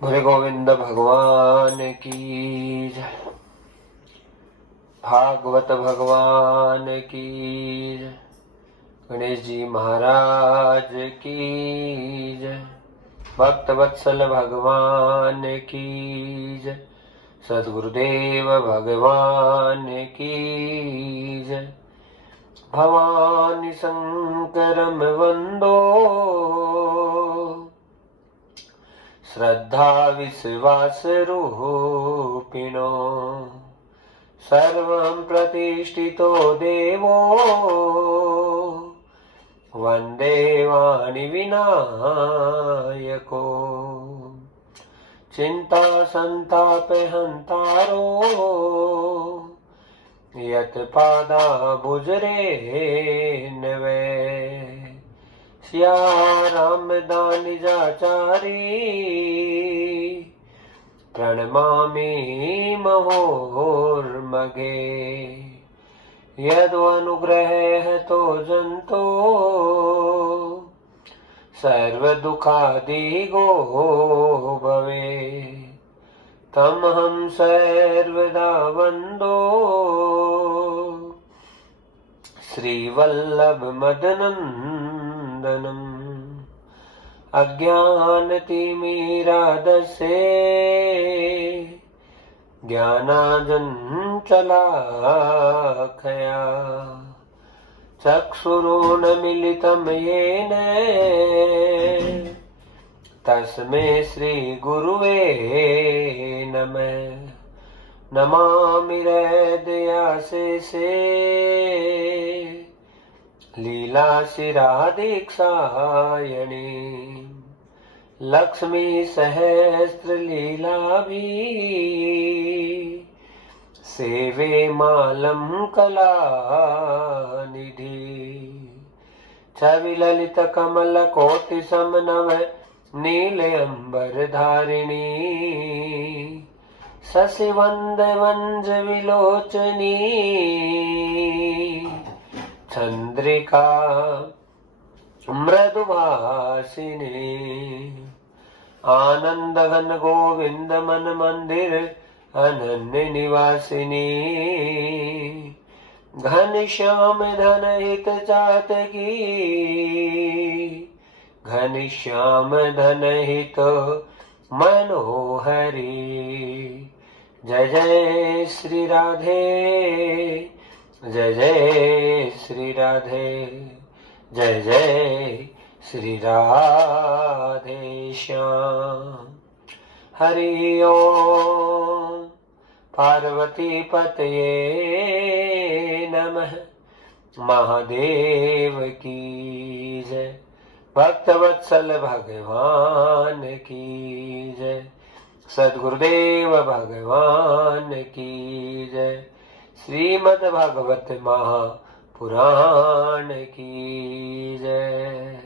गुरु गोविंद भगवान की जय। भागवत भगवान की जय। गणेश जी महाराज की जय। भक्त वत्सल भगवान की जय। सद्गुरुदेव भगवान की जय। भवानी शंकरम वंदो श्रद्धा विश्वास रूपिणो सर्वं प्रतिष्ठितो देवो वन्दे वाणी विनायको चिंता संताप हंतारो यत पादा भुजरे नवे सिया राम दानि जाचारी प्रणमामि मुहुर्मुखे यदनुग्रह तो जंतो सर्व दुखादिगो भवे तम हम सर्वदा वंदो श्रीवल्लभ मदनंदनम अज्ञानतिमिरादसे ज्ञानाञ्जनशलाकया चक्षुरुन्मीलितं येन तस्मै श्रीगुरुवे नमः। नमामि हृदयाशेषे लीलाशिरादीक्षायणे लक्ष्मी सहस्रलीलाभि सेवे मालं कलानिधि छविललितकमलकोटिसमनव नीलाम्बरधारिणी शशिवन्द्यमञ्जविलोचनी चंद्रिका मृदुभाषिनी आनंद घन गोविंद मन मंदिर अनन्य निवासिनी घनश्याम धन हित चातकी घनश्याम धन हित मनोहरी जय जय श्री राधे जय जय श्री राधे जय जय श्री राधे श्याम। हरि ओम पार्वती पतये नमः। महादेव की जय। भक्तवत्सल भगवान की जय। सद्गुरुदेव भगवान की जय। श्रीमद् भागवत महापुराण की जय।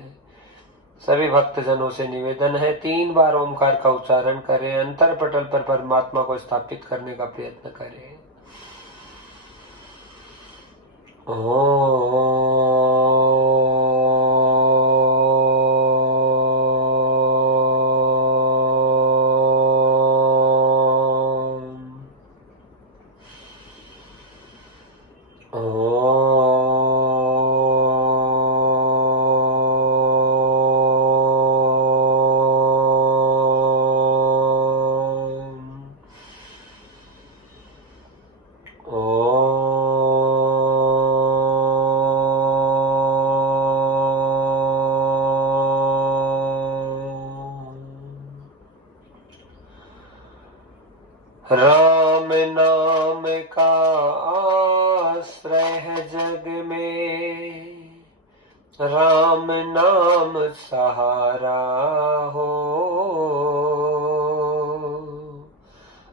सभी भक्तजनों से निवेदन है 3 बार ओमकार का उच्चारण करें। अंतर पटल पर परमात्मा को स्थापित करने का प्रयत्न करें। राम नाम का आश्रय है जग में, राम नाम सहारा हो।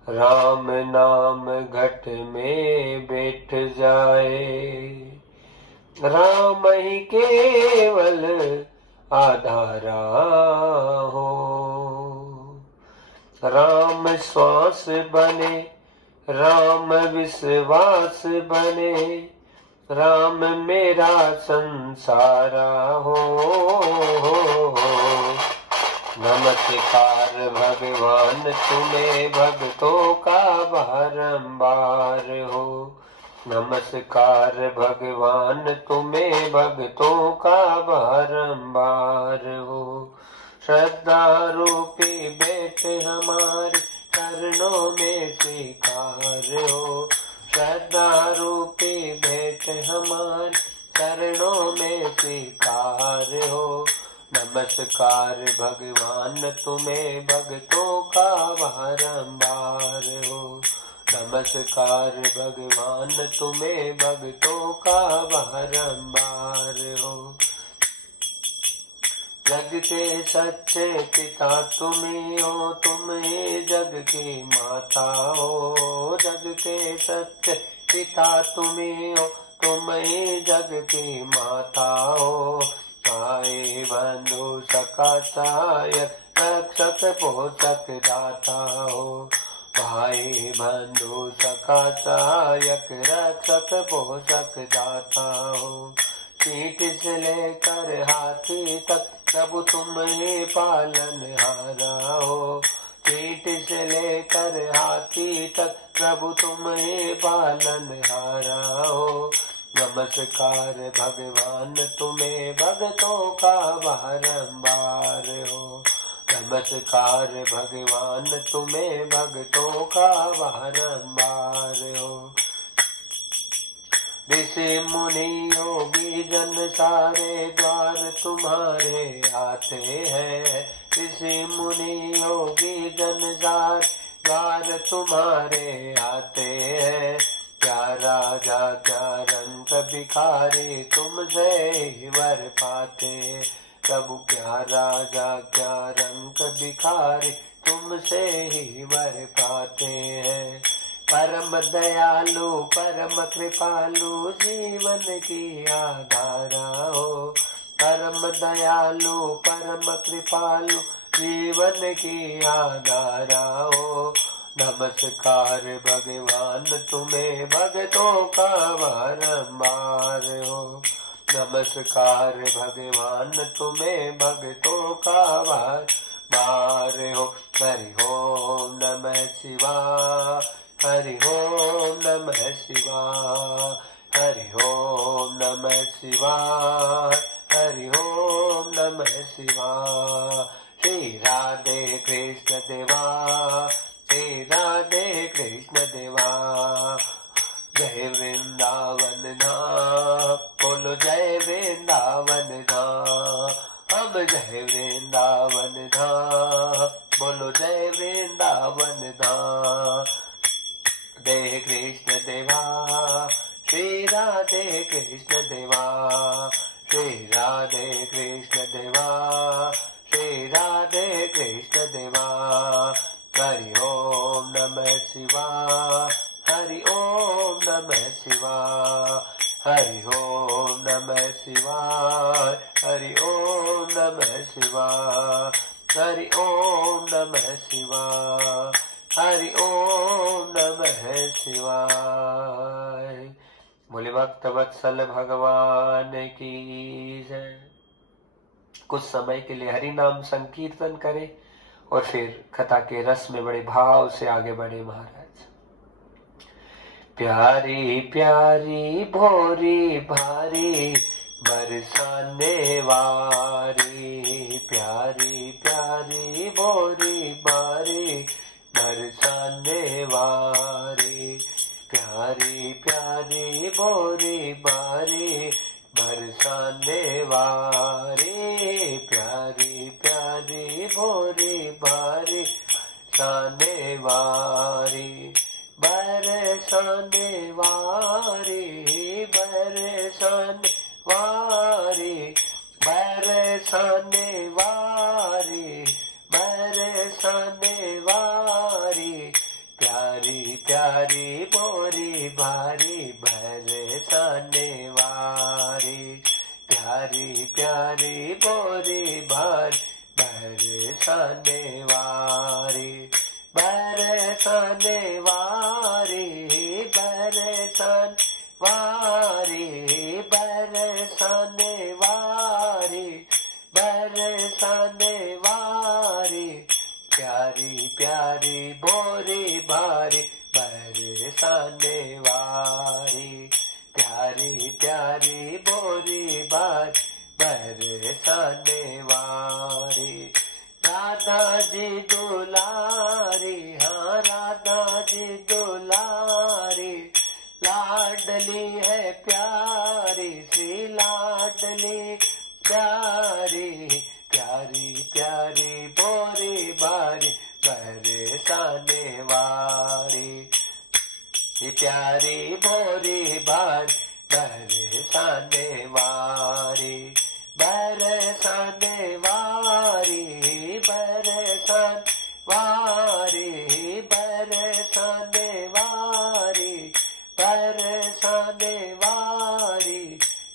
राम नाम घट में बैठ जाए, राम ही केवल आधारा हो। राम श्वास बने, राम विश्वास बने, राम मेरा संसारा हो। नमस्कार भगवान तुम्हें भक्तों का बारंबार हो। नमस्कार भगवान तुम्हें भक्तों का बारंबार हो। श्रद्धा रूपी भेंट हमारे चरणों में स्वीकार हो। श्रद्धा रूपी भेंट हमारे चरणों में स्वीकार हो। नमस्कार भगवान तुम्हें भक्तों का बारंबार हो। नमस्कार भगवान तुम्हें भक्तों का बारंबार हो। जग के सच्चे पिता तुम्ही हो, तुम ही जग की माता हो। जग के सच्चे पिता तुम्ही हो, तुम ही जग की माता हो। भाई बंधु सखा सहायक रक्षक पोषक दाता हो। भाई बंधु सखा सहायक रक्षक पोषक दाता हो। चींटी से लेकर हाथी तक प्रभु तुम ही पालनहारा हो। चींटी से लेकर हाथी तक प्रभु तुम ही पालनहारा हो। नमस्कार भगवान तुम्हें भक्तों का बारंबार हो। नमस्कार भगवान तुम्हें भक्तों का बारंबार हो। ऋषि मुनि योगी जन सारे द्वार तुम्हारे आते हैं। ऋषि मुनि योगी जन सारे द्वार तुम्हारे आते हैं। क्या राजा क्या रंग भिखारी तुमसे ही वर पाते। प्रभु क्या राजा क्या रंग भिखारी तुमसे ही वर पाते हैं। परम दयालु परम कृपालु जीवन की आधारा हो। परम दयालु परम कृपालु जीवन की आधारा हो। नमस्कार भगवान तुम्हें भक्तों का बारंबार हो। नमस्कार भगवान तुम्हें भक्तों का बार हो। हरि ओम नमः शिवाय। हरि ओम नमः शिवाय। हरि ओम नमः शिवाय। हरि ओम नमः शिवाय। श्री राधे कृष्ण देवा। श्री राधे कृष्ण देवा। जय वृंदावन धाम। बोलो जय वृंदावन धाम। हम जय वृंदावन धाम। बोलो जय वृंदावन धाम। राधे कृष्ण देवा। श्री राधे कृष्ण देवा। श्री राधे कृष्ण देवा। श्री राधे कृष्ण देवा। हरि ओम नमः शिवाय। हरि ओम नमः शिवाय। हरि ओम नमः शिवाय। हरि ओम नमः शिवाय। हरि ओम नमः शिवाय। हरि ओम नमः शिवाय। बोले भक्त वत्सल भगवान की जय। कुछ समय के लिए हरि नाम संकीर्तन करें और फिर कथा के रस में बड़े भाव से आगे बढ़े महाराज। प्यारी प्यारी भोरी भारी बरसाने वारी। प्यारी प्यारी भोरी भारी बरसाने वारी। प्यारी प्यारी भोरी बारी बरसाने वारी। प्यारी प्यारी भोरी बारी बरसाने वारी। बरसाने वारी बरसाने वारी। बरसाने वारी बरसाने वारी। प्यारी प्यारी बोरी बारी बरसाने वारी। प्यारी प्यारी बोरी बारी बरसाने वारी। बरसाने वारी बरसाने वारी। बरसाने वारी बरसाने वारी। प्यारी प्यारी बोरी भारी बरसाने वारी, प्यारी प्यारी बोरी भारी बरसाने वारी। राधा जी दुलारी, हाँ राधा जी दुलारी, लाडली है प्यारी सी लाडली प्यारी, प्यारी प्यारी बोरी बारी बरसाने वारी, प्यारी बोरी बारी बरसाने वारी, बरसाने वारी बरसान वारी, बरसाने वारी बरसाने वारी,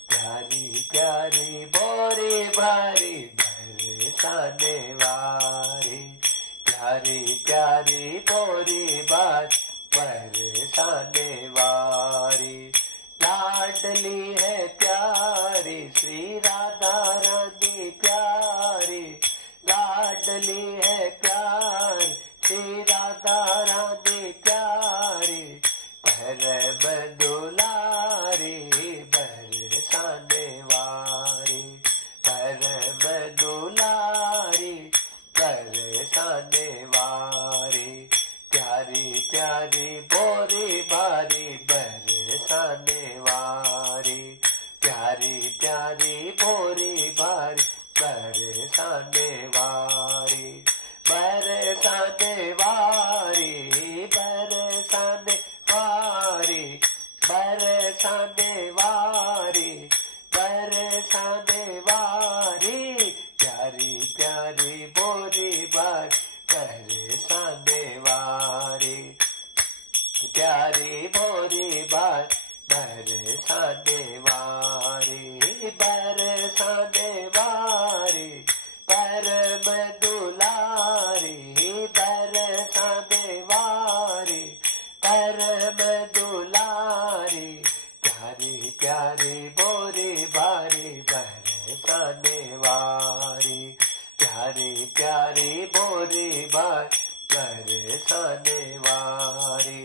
प्यारी प्यारी बोरी भारी बरसाने वारी, प्यारी प्यारी बोरी बारी बरसाने वारी। लाडली है प्यारी श्री राधा रानी प्यारी, लाडली है प्यारी श्री राधा रानी प्यारी, परम दुलारी बरसाने वारी, परम दुलारी बरसाने वारी, प्यारी प्यारी बोरी बारी बरसाने वारी, प्यारी प्यारी बोरी बारी बरसाने वारी, बरसाने वारी बरसाने वारी, बरसाने वारी बरसाने वारी, प्यारी प्यारी बोरी बारी बरसाने वारी, प्यारी बोरी बारी बरसाने वारी, बरसाने वारी परम दुलारी बरसाने वारी, परम दुलारी, प्यारी प्यारी बोरी बारी बरसाने वारी, प्यारी प्यारी बोरी बारी बरसाने वारी।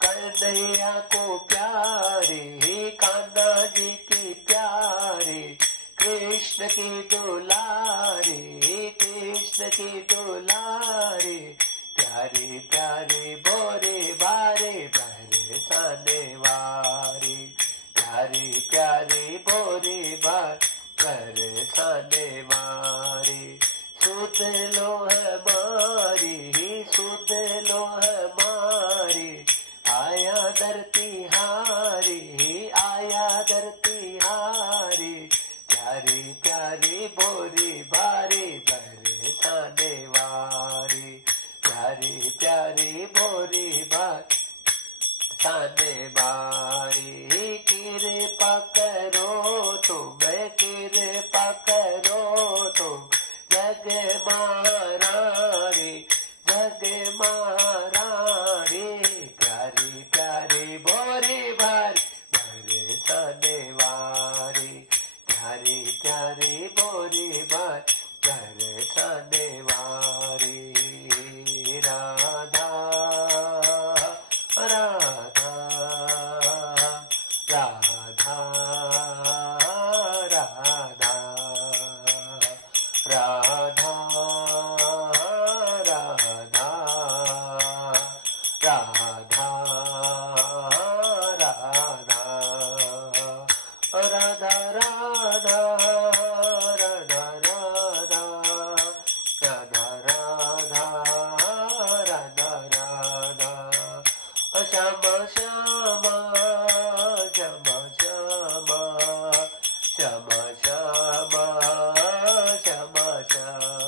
कन्हैया को प्यारी कान्हा जी की प्यारी, कृष्ण की दुलारी कृष्ण की दुलारी, प्यारी प्यारी बोरी बारी बरसाने वारी, प्यारी प्यारी बोरी बारी बरसाने वारी। सुध लो हमारी सुध लो हमारी, आया धरती हारी आया धरती हारी, प्यारी प्यारी बोरी बारी बरसाने वारी, प्यारी प्यारी बोरी बारी बरसाने वारी। कृपा करो तुम कृपा करो तुम जग महारानी जग महारानी, प्यारी प्यारी बोरी भारी बरसाने वारी, प्यारी प्यारी बोरी भारी बरसाने वारी। राधा राधा राधा राधा राधा राधा राधा राधा राधा राधा राधा राधा राधा राधा राधा श्यामा श्यामा श्यामा श्यामा श्यामा श्यामा श्यामा श्यामा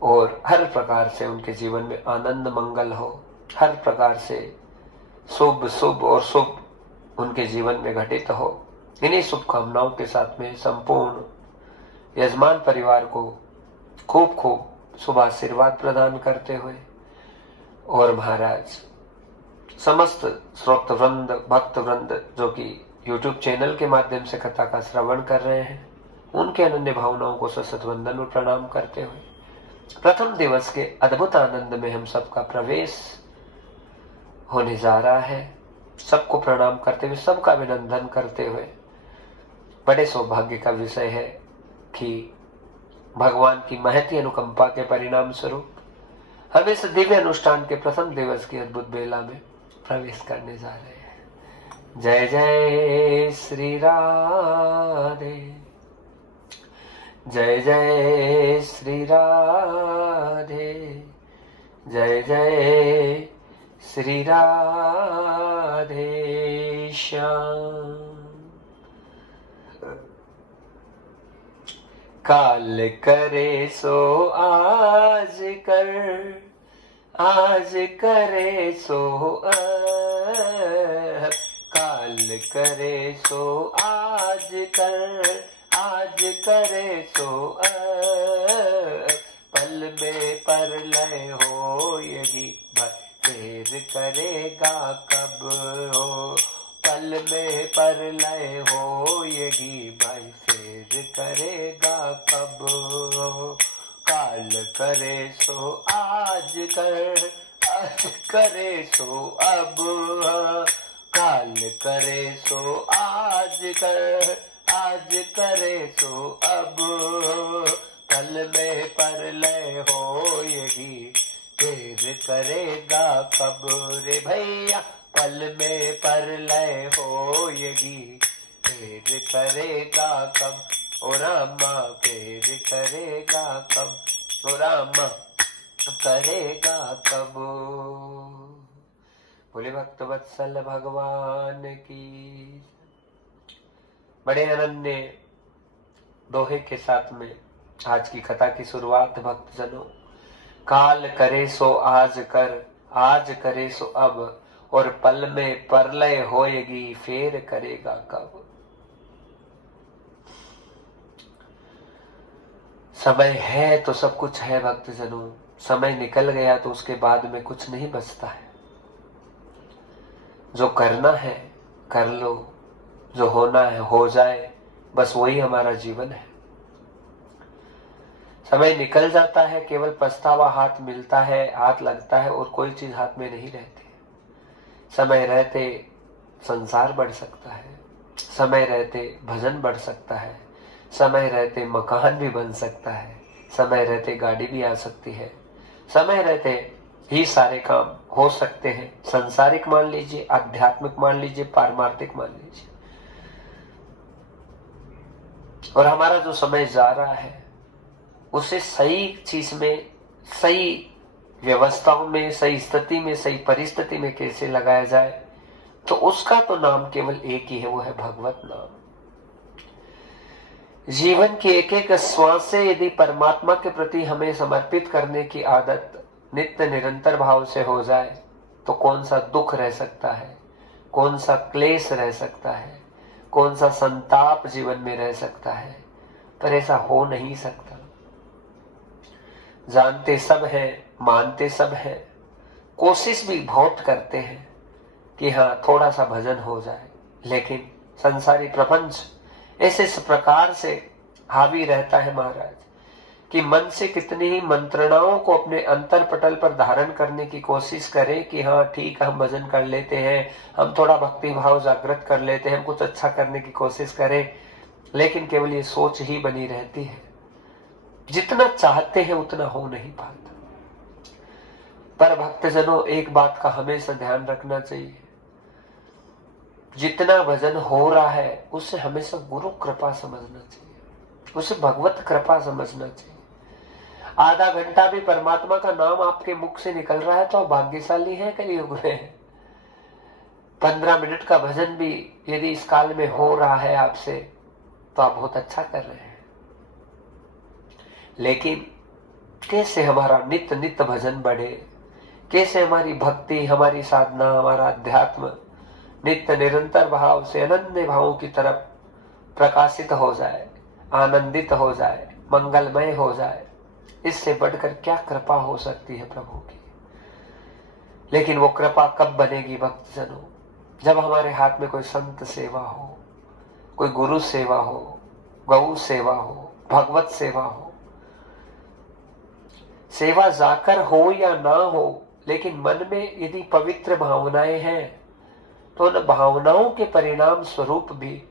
और हर प्रकार से उनके जीवन में आनंद मंगल हो, हर प्रकार से शुभ शुभ और शुभ उनके जीवन में घटित हो। इन्हीं शुभकामनाओं के साथ में संपूर्ण यजमान परिवार को खूब खूब शुभ आशीर्वाद प्रदान करते हुए और महाराज समस्त श्रोत वृंद, भक्त वृंद जो कि YouTube चैनल के माध्यम से कथा का श्रवण कर रहे हैं, उनके अनन्य भावनाओं को सशत वंदन और प्रणाम करते हुए प्रथम दिवस के अद्भुत आनंद में हम सबका प्रवेश होने जा रहा है। सबको प्रणाम करते हुए, सबका अभिनंदन करते हुए, बड़े सौभाग्य का विषय है कि भगवान की महती अनुकंपा के परिणाम स्वरूप हम इस दिव्य अनुष्ठान के प्रथम दिवस की अद्भुत बेला में प्रवेश करने जा रहे हैं। जय जय श्री राधे, जय जय श्री राधे, जय जय श्री राधे श्याम। काल करे सो आज कर, आज करे सो अब, काल करे सो आज कर, आज करे सो अब, पल में परलय हो यही फिर करेगा कब हो, पल में परलय हो यही भाई फिर करेगा कब हो। काल करे सो आज कर, आज करे सो अब, काल करे सो आज कर, आज करे सो अब, पल में परलय हो यही फिर करेगा कब रे भैया, पल में परलय हो यही फिर करेगा कब, ओ रामा फिर करेगा कब, ओ रामा करेगा कब। बोले भक्त वत्सल भगवान की। बड़े अनन्य दोहे के साथ में आज की कथा की शुरुआत भक्तजनों। काल करे सो आज कर, आज करे सो अब, और पल में परलय होएगी फेर करेगा कब। समय है तो सब कुछ है भक्तजनों, समय निकल गया तो उसके बाद में कुछ नहीं बचता है। जो करना है कर लो, जो होना है हो जाए, बस वही हमारा जीवन है। समय निकल जाता है, केवल पछतावा हाथ मिलता है, हाथ लगता है और कोई चीज हाथ में नहीं रहती। समय रहते संसार बढ़ सकता है, समय रहते भजन बढ़ सकता है, समय रहते मकान भी बन सकता है, समय रहते गाड़ी भी आ सकती है, समय रहते ही सारे काम हो सकते हैं। संसारिक मान लीजिए, आध्यात्मिक मान लीजिए, पारमार्थिक मान लीजिए। और हमारा जो समय जा रहा है उसे सही चीज में, सही व्यवस्थाओं में, सही स्थिति में, सही परिस्थिति में कैसे लगाया जाए, तो उसका तो नाम केवल एक ही है, वो है भगवत नाम। जीवन की एक एक श्वास से यदि परमात्मा के प्रति हमें समर्पित करने की आदत नित्य निरंतर भाव से हो जाए तो कौन सा दुख रह सकता है, कौन सा क्लेश रह सकता है, कौन सा संताप जीवन में रह सकता है। पर ऐसा हो नहीं सकता। जानते सब हैं, मानते सब हैं, कोशिश भी बहुत करते हैं कि हाँ थोड़ा सा भजन हो जाए, लेकिन संसारी प्रपंच ऐसे इस प्रकार से हावी रहता है महाराज कि मन से कितनी ही मंत्रणाओं को अपने अंतर पटल पर धारण करने की कोशिश करें कि हाँ ठीक है हम भजन कर लेते हैं, हम थोड़ा भक्ति भाव जागृत कर लेते हैं, हम कुछ अच्छा करने की कोशिश करें, लेकिन केवल ये सोच ही बनी रहती है। जितना चाहते हैं उतना हो नहीं पाता। पर भक्तजनों एक बात का हमेशा ध्यान रखना चाहिए, जितना भजन हो रहा है उसे हमेशा गुरु कृपा समझना चाहिए, उसे भगवत कृपा समझना चाहिए। आधा घंटा भी परमात्मा का नाम आपके मुख से निकल रहा है तो आप भाग्यशाली हैं कलियुग में। 15 मिनट का भजन भी यदि इस काल में हो रहा है आपसे तो आप बहुत अच्छा कर रहे हैं। लेकिन कैसे हमारा नित्य नित्य भजन बढ़े, कैसे हमारी भक्ति, हमारी साधना, हमारा अध्यात्म नित्य निरंतर भाव से अनन्य भावों की तरफ प्रकाशित हो जाए, आनंदित हो जाए, मंगलमय हो जाए। इससे बढ़कर क्या कृपा हो सकती है प्रभु की। लेकिन वो कृपा कब बनेगी भक्तजनों? जब हमारे हाथ में कोई संत सेवा हो, कोई गुरु सेवा हो, गौ सेवा हो, भगवत सेवा हो। सेवा जाकर हो या ना हो, लेकिन मन में यदि पवित्र भावनाएं हैं तो उन भावनाओं के परिणाम स्वरूप भी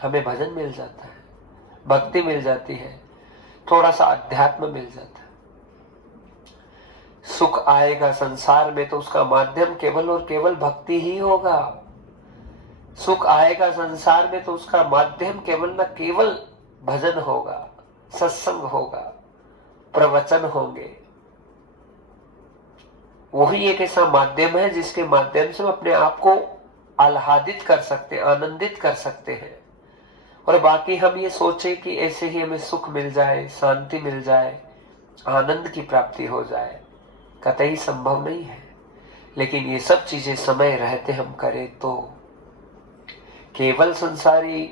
हमें भजन मिल जाता है, भक्ति मिल जाती है, थोड़ा सा अध्यात्म मिल जाता है। सुख आएगा संसार में तो उसका माध्यम केवल और केवल भक्ति ही होगा। सुख आएगा संसार में तो उसका माध्यम केवल न केवल भजन होगा, सत्संग होगा, प्रवचन होंगे। वही एक ऐसा माध्यम है जिसके माध्यम से हम अपने आप को आह्लादित कर सकते, आनंदित कर सकते हैं। और बाकी हम ये सोचे कि ऐसे ही हमें सुख मिल जाए, शांति मिल जाए, आनंद की प्राप्ति हो जाए, कतई संभव नहीं है। लेकिन ये सब चीजें समय रहते हम करें तो केवल संसारी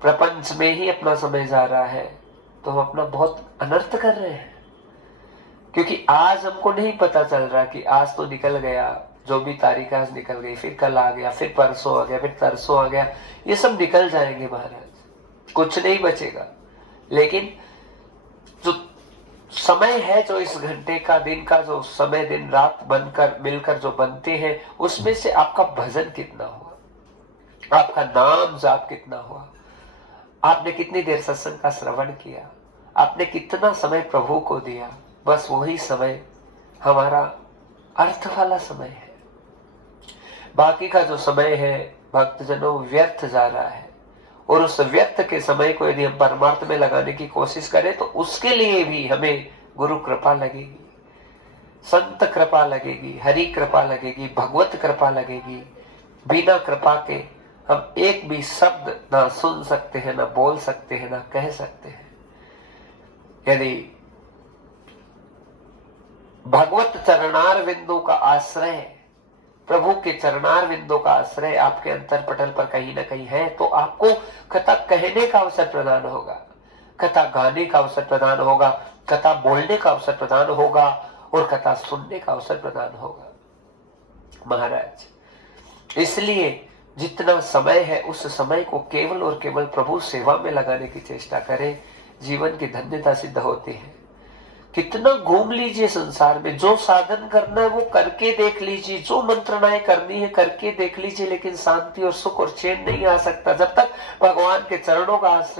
प्रपंच में ही अपना समय जा रहा है तो हम अपना बहुत अनर्थ कर रहे हैं। क्योंकि आज हमको नहीं पता चल रहा कि आज तो निकल गया, जो भी तारीख आज निकल गई, फिर कल आ गया, फिर परसों आ गया, फिर तरसों आ गया, ये सब निकल जाएंगे महाराज, कुछ नहीं बचेगा। लेकिन जो समय है, जो इस घंटे का, दिन का जो समय, दिन रात बनकर मिलकर जो बनते हैं, उसमें से आपका भजन कितना हुआ, आपका नाम जाप कितना हुआ, आपने कितनी देर सत्संग का श्रवण किया, आपने कितना समय प्रभु को दिया, बस वही समय हमारा अर्थ वाला समय है। बाकी का जो समय है भक्तजनों व्यर्थ जा रहा है। और उस व्यर्थ के समय को यदि हम परमार्थ में लगाने की कोशिश करें तो उसके लिए भी हमें गुरु कृपा लगेगी, संत कृपा लगेगी, हरि कृपा लगेगी, भगवत कृपा लगेगी। बिना कृपा के हम एक भी शब्द ना सुन सकते हैं, ना बोल सकते हैं, ना कह सकते हैं। यदि भगवत चरणार बिंदु का आश्रय, प्रभु के चरणार बिंदु का आश्रय आपके अंतर पटल पर कहीं ना कहीं है तो आपको कथा कहने का अवसर प्रदान होगा, कथा गाने का अवसर प्रदान होगा, कथा बोलने का अवसर प्रदान होगा और कथा सुनने का अवसर प्रदान होगा महाराज। इसलिए जितना समय है उस समय को केवल और केवल प्रभु सेवा में लगाने की चेष्टा करें, जीवन की धन्यता सिद्ध होती है। कितना घूम लीजिए संसार में, जो साधन करना है वो करके देख लीजिए, जो मंत्रणाएं करनी है करके देख लीजिए, लेकिन शांति और सुख और चैन नहीं आ सकता जब तक भगवान के चरणों का आश्रय